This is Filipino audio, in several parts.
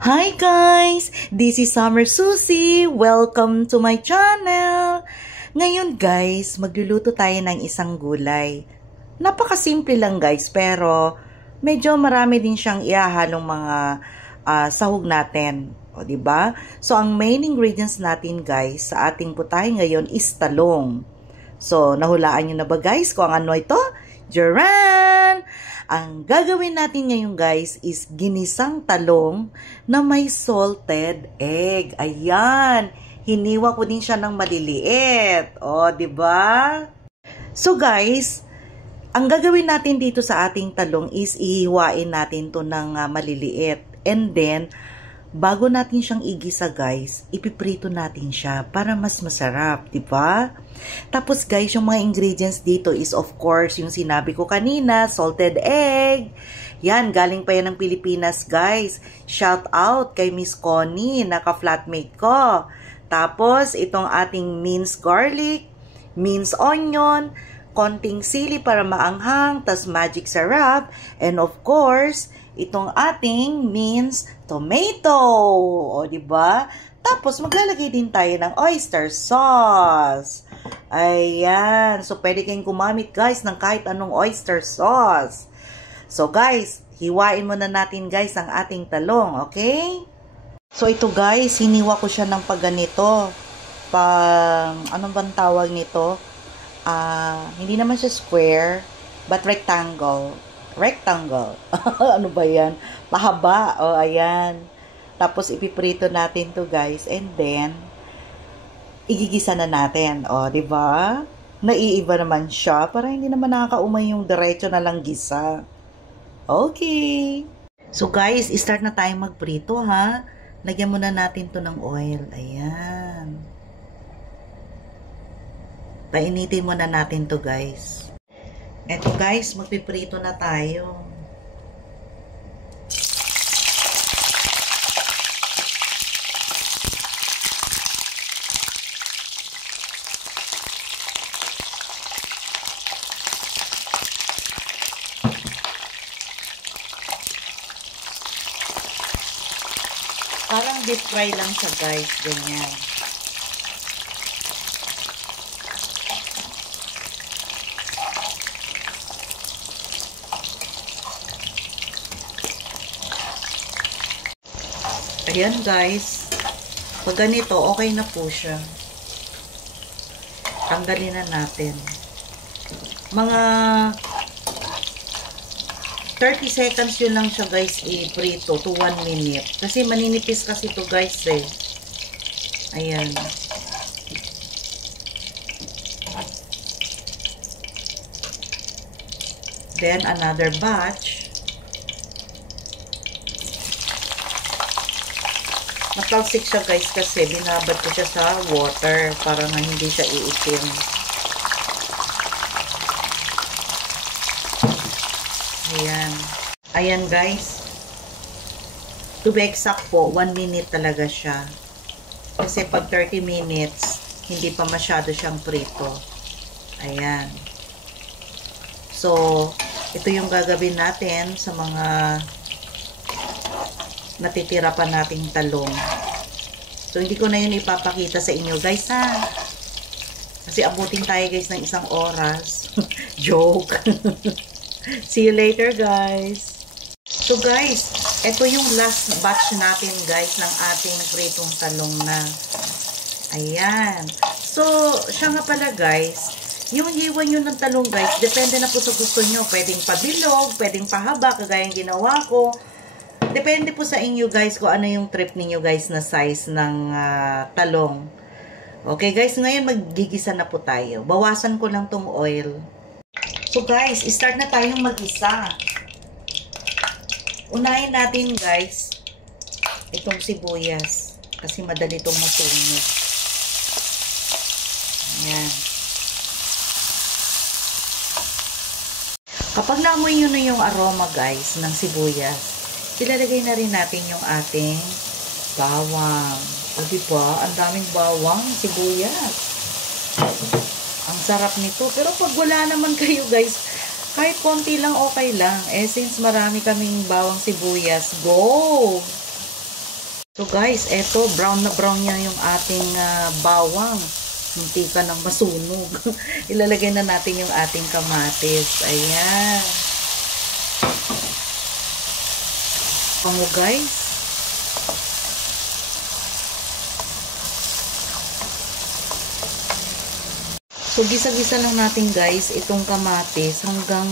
Hi guys! This is Summer Susie. Welcome to my channel. Ngayon guys, magluluto tayo ng isang gulay. Napakasimple lang guys, pero medyo marami din siyang ihahalong mga sahog natin. O, diba? So, ang main ingredients natin guys sa ating putahe ngayon is talong. So, nahulaan nyo na ba guys kung ano ito? Jaran! Ang gagawin natin ngayon guys is ginisang talong na may salted egg. Ayan. Hiniwa ko din siya ng maliliit. O, 'di ba? So guys, ang gagawin natin dito sa ating talong is ihiwain natin 'to ng maliliit. And then bago natin siyang igisa guys, ipiprito natin siya para mas masarap, 'di ba? Tapos guys, yung mga ingredients dito is of course yung sinabi ko kanina, salted egg. Yan, galing pa yan ng Pilipinas guys. Shout out kay Miss Connie, naka-flatmate ko. Tapos itong ating minced garlic, minced onion, konting sili para maanghang, tas magic sarap, and of course, itong ating minced tomato. O, diba? Tapos, maglalagay din tayo ng oyster sauce. Ayan. So, pwede kayong gumamit, guys, ng kahit anong oyster sauce. So, guys, hiwain muna natin, guys, ang ating talong. Okay? So, ito, guys, hiniwa ko siya ng pagganito. Anong bang tawag nito? Hindi naman siya square, but rectangle. Rectangle. Ano ba yan? Mahaba. O, ayan. Tapos, ipiprito natin to guys. And then, igigisa na natin. O, diba? Naiiba naman siya. Para hindi naman nakakaumay yung diretso na lang gisa. Okay. So, guys, start na tayong magprito, ha? Lagyan muna natin to ng oil. Ayan. Painitin muna natin to guys. Eto guys, magpiprito na tayo. Parang deep fry lang siya guys, ganyan. Ayan guys, pag ganito, okay na po siya. Tanggalin na natin. Mga 30 seconds yun lang siya guys i-prito to 1 minute. Kasi maninipis kasi to guys eh. Ayan. Then another batch. Natalsik siya guys kasi binabad ko siya sa water para na hindi siya iitim. Ayan. Ayan guys. To be exact po, 1 minute talaga siya. Kasi pag 30 minutes, hindi pa masyado siyang prito. Ayan. So, ito yung gagawin natin sa mga natitira pa nating talong. So, hindi ko na yun ipapakita sa inyo, guys, ha? Kasi abutin tayo, guys, ng 1 oras. Joke. See you later, guys. So, guys, ito yung last batch natin, guys, ng ating pritong talong na. Ayan. So, siya nga pala, guys, yung hiwa nyo ng talong, guys, depende na po sa gusto nyo. Pwedeng pabilog, pwedeng pahaba, kagaya yung ginawa ko. Depende po sa inyo guys kung ano yung trip ninyo guys na size ng talong. Okay guys, ngayon maggigisa na po tayo. Bawasan ko lang tong oil. So guys, start na tayong mag-isa. Unahin natin guys itong sibuyas kasi madali itong masunog. Ayan. Kapag naamoy nyo na yung aroma guys ng sibuyas, ilalagay na rin natin yung ating bawang. O diba? Ang daming bawang, sibuyas. Ang sarap nito. Pero pag wala naman kayo guys, kahit konti lang okay lang. Eh since marami kaming bawang sibuyas, go! So guys, eto, brown na brown niya yung ating bawang. Hindi ka nang masunog. Ilalagay na natin yung ating kamatis. Ayan. Pango guys. So gisa-gisa lang natin guys itong kamatis hanggang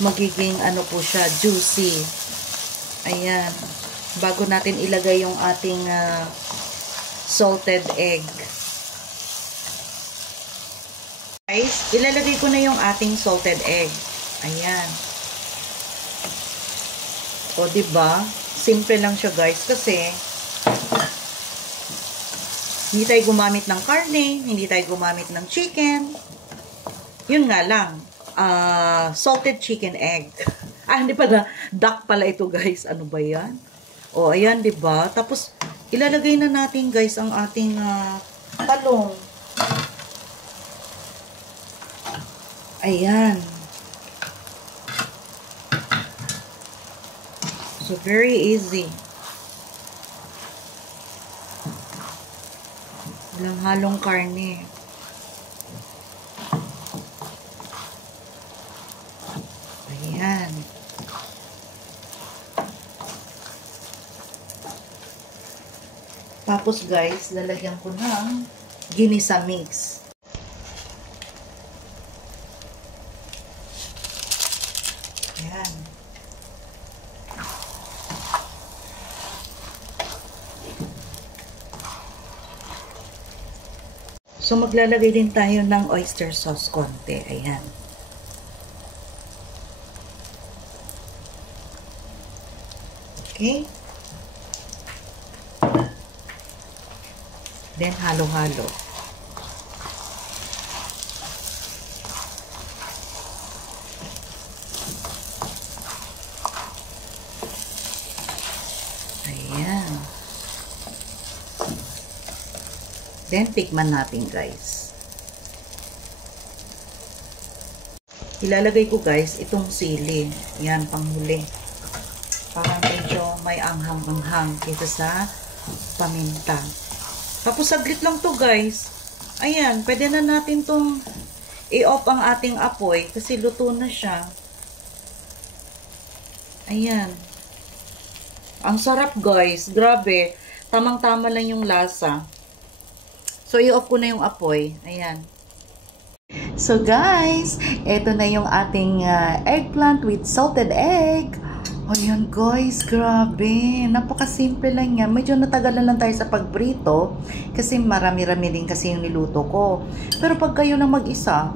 magiging ano po siya, juicy. Ayan. Bago natin ilagay yung ating salted egg. Guys, ilalagay ko na yung ating salted egg. Ayan. O, diba? Simple lang siya guys kasi hindi tayo gumamit ng karne, hindi tayo gumamit ng chicken. Yun nga lang, salted chicken egg. Hindi pala, duck pala ito guys. Ano ba yan? O, ayan, diba? Tapos, ilalagay na natin guys ang ating talong. Ayan. So, very easy. Walang halong karne. Ayan. Tapos guys, lalagyan ko ng ginisa mix. Ayan. So, maglalagay din tayo ng oyster sauce konti. Ayan. Okay. Then, halo-halo. Ayan. Then, tikman natin, guys. Ilalagay ko, guys, itong sili. Yan, panghuli. Parang medyo may anghang-anghang kaysa sa paminta. Tapos, saglit lang to guys. Ayan, pwede na natin tong i-off ang ating apoy kasi luto na siya. Ayan. Ang sarap guys. Grabe. Tamang-tama lang yung lasa. So, i-off ko na yung apoy. Ayan. So, guys, eto na yung ating eggplant with salted egg. Ayan guys, grabe. Napakasimple lang yan. Medyo natagalan lang tayo sa pagprito kasi marami-rami din kasi yung niluto ko. Pero pag kayo na mag-isa,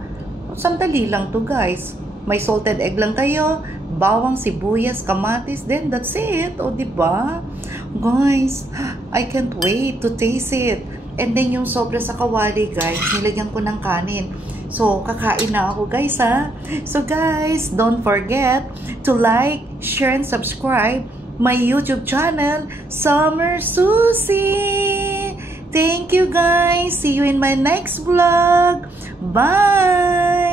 sandali lang to guys. May salted egg lang kayo, bawang, sibuyas, kamatis, then that's it. O, diba? Guys, I can't wait to taste it. And then yung sobra sa kawali guys, nilagyan ko ng kanin. So, kakain na ako guys ha. So guys, don't forget to like, share, and subscribe my YouTube channel, Summer Susie. Thank you guys. See you in my next vlog. Bye!